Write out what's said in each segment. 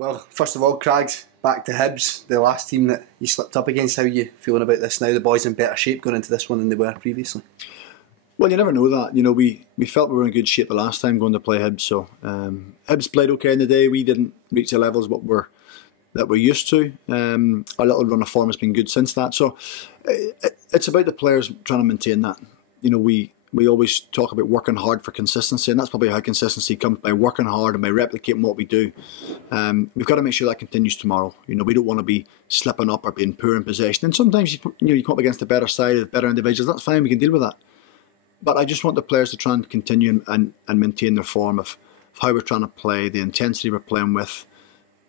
Well, first of all, Craigs, back to Hibs, the last team that you slipped up against. How are you feeling about this now? The boys in better shape going into this one than they were previously? Well, you never know that. You know, we felt we were in good shape the last time going to play Hibs. So Hibs played okay in the day. We didn't reach the levels that we're used to. Our little run of form has been good since that. So it's about the players trying to maintain that. You know, we always talk about working hard for consistency, and that's probably how consistency comes, by working hard and by replicating what we do. We've got to make sure that continues tomorrow. You know, we don't want to be slipping up or being poor in possession. And sometimes you come up against the better side, the better individuals. That's fine. We can deal with that. But I just want the players to try and continue and maintain their form of how we're trying to play, the intensity we're playing with,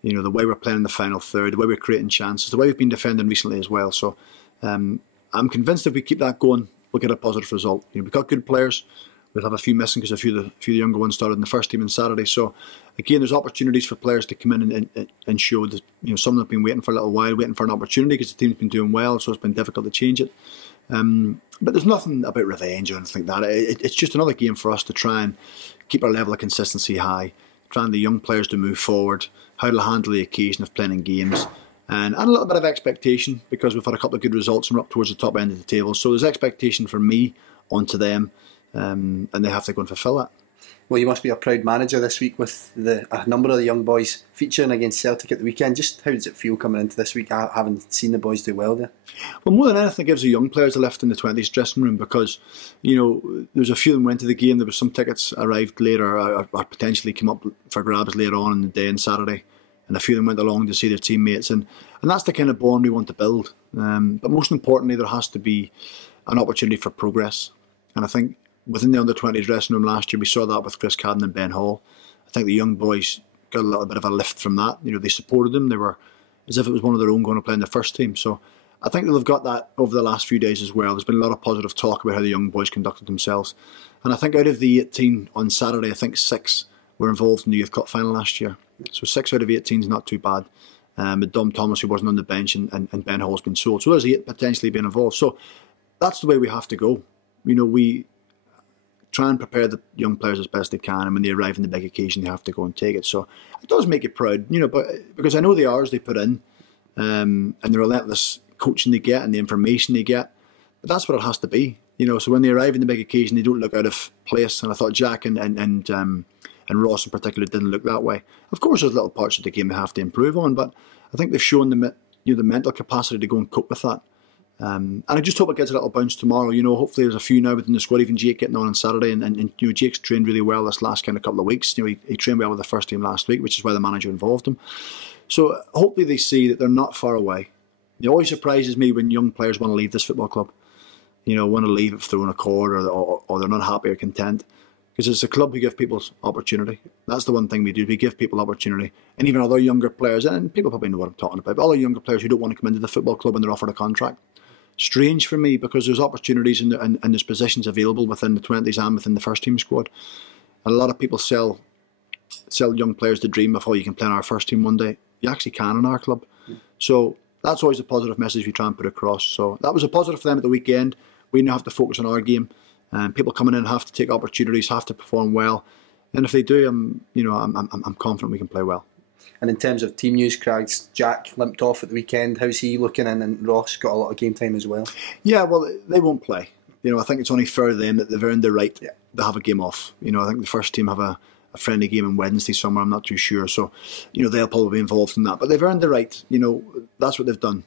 you know, the way we're playing in the final third, the way we're creating chances, the way we've been defending recently as well. So I'm convinced if we keep that going, we'll get a positive result. You know, we've got good players. We'll have a few missing because a few of the younger ones started in the first team on Saturday. So again, there's opportunities for players to come in and show that, you know, some of them have been waiting for a little while, waiting for an opportunity because the team's been doing well, so it's been difficult to change it. But there's nothing about revenge or anything like that. It's just another game for us to try and keep our level of consistency high, trying the young players to move forward, how to handle the occasion of playing in games, and a little bit of expectation because we've had a couple of good results and we're up towards the top end of the table. So there's expectation from me onto them, and they have to go and fulfil that. Well, you must be a proud manager this week with a number of the young boys featuring against Celtic at the weekend. Just how does it feel coming into this week, having seen the boys do well there? Well, more than anything, it gives the young players a lift in the 20s dressing room because, you know, there's a few of them went to the game. There was some tickets arrived later or potentially came up for grabs later on in the day on Saturday, and a few of them went along to see their teammates, and that's the kind of bond we want to build. But most importantly, there has to be an opportunity for progress, and I think within the under-20 dressing room last year, we saw that with Craigan and Ben Hall. I think the young boys got a little bit of a lift from that. You know, they supported them. They were as if it was one of their own going to play in the first team. So I think they've got that over the last few days as well. There's been a lot of positive talk about how the young boys conducted themselves. And I think out of the 18 on Saturday, I think 6 were involved in the Youth Cup final last year. So 6 out of 18 is not too bad. With Dom Thomas, who wasn't on the bench, and Ben Hall's been sold. So there's 8 potentially being involved. So that's the way we have to go. You know, we try and prepare the young players as best they can, and when they arrive in the big occasion, they have to go and take it. So it does make you proud, you know, but because I know the hours they put in, and the relentless coaching they get and the information they get. But that's what it has to be, you know. So when they arrive in the big occasion, they don't look out of place. And I thought Jack and Ross in particular didn't look that way. Of course, there's little parts of the game they have to improve on, but I think they've shown the mental capacity to go and cope with that. And I just hope it gets a little bounce tomorrow. You know, hopefully there's a few now within the squad, even Jake getting on Saturday. And you know, Jake's trained really well this last kind of couple of weeks. You know, he trained well with the first team last week, which is why the manager involved him. So hopefully they see that they're not far away. It always surprises me when young players want to leave this football club. You know, want to leave it throwing a cord, or they're not happy or content. Because it's a club who give people opportunity. That's the one thing we do. We give people opportunity. And even other younger players, and people probably know what I'm talking about, but other younger players who don't want to come into the football club when they're offered a contract. Strange for me because there's opportunities and there's positions available within the 20s and within the first team squad. And a lot of people sell young players the dream of, oh, you can play in our first team one day. You actually can in our club. So that's always a positive message we try and put across. So that was a positive for them at the weekend. We now have to focus on our game. People coming in have to take opportunities, have to perform well. And if they do, I'm confident we can play well. And in terms of team news, Craig's Jack limped off at the weekend. How's he looking? And Ross got a lot of game time as well. Yeah, well, they won't play. You know, I think it's only fair to them that they've earned the right to have a game off. You know, I think the first team have a friendly game on Wednesday somewhere. I'm not too sure. So, you know, they'll probably be involved in that. But they've earned the right. You know, that's what they've done.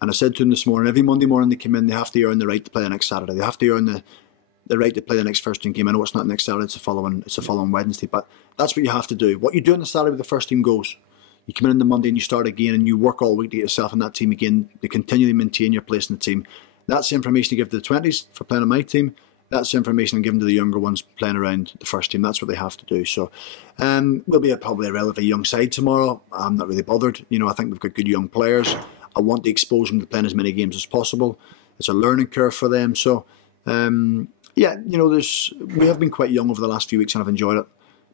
And I said to them this morning, every Monday morning they come in, they have to earn the right to play the next Saturday. They have to earn the right to play the next first team game. I know it's not next Saturday, it's the following Wednesday. But that's what you have to do. What you do on the Saturday with the first team goes. You come in on the Monday and you start again, and you work all week to get yourself in that team again to continually maintain your place in the team. That's the information you give to the 20s for playing on my team. That's the information I'm giving to the younger ones playing around the first team. That's what they have to do. So we'll be probably a relatively young side tomorrow. I'm not really bothered. You know, I think we've got good young players. I want to expose them to playing as many games as possible. It's a learning curve for them. So yeah, you know, we have been quite young over the last few weeks, and I've enjoyed it.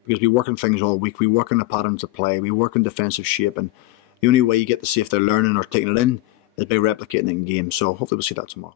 Because we work on things all week, we work on the patterns of play, we work on defensive shape, and the only way you get to see if they're learning or taking it in is by replicating it in games. So hopefully we'll see that tomorrow.